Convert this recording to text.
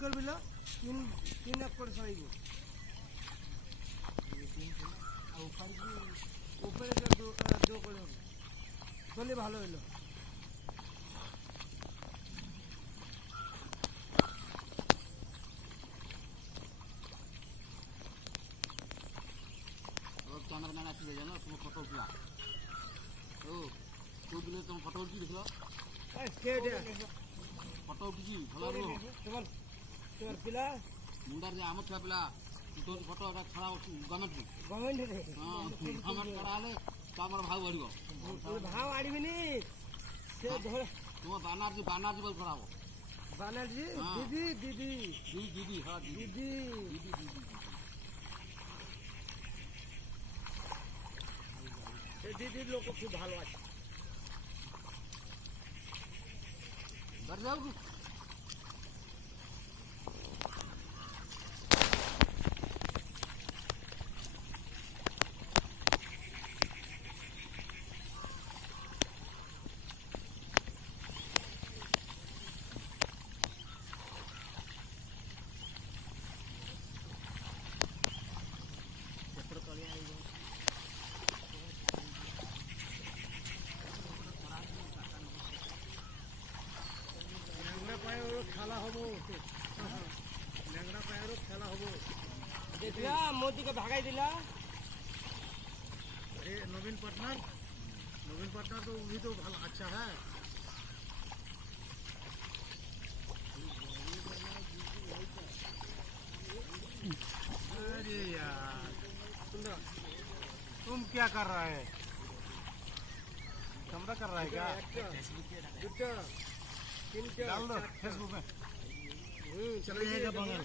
করবি না তিন তিন এক করে সরাইব আর উপরে দো করে হবে তাহলে ভালো হলো कैमरामैन आसी जाना तुम फोटो उठला ओ तू दिले तुम फोटो उठी देखलो फोटो उठी भला रो তোমার তোমার পিলা मुंडार जे आम छुआ पिला तो फोटो एटा छड़ा गवर्नमेंट রে हां गवर्नमेंट कराले तो हमर भाव बढ़ियो ভাও আড়িবিনি সে ধরে तुम बानर्जी बोल खराब বানার্জি দিদি দিদি दीदी हां দিদি দিদির লোক খুব ভালো আছে घर जाओ খেলা হবো ল্যাংড়া পায়েরও খেলা হবো দেখলা মোদিকে ভাগাই দিলা अरे नवीन पार्टनर तो भी तो भला अच्छा है अरे यार तुम क्या कर रहा है कैमरा कर रहा है क्या डाल दो फेसबुक में चलिएगा बंगाल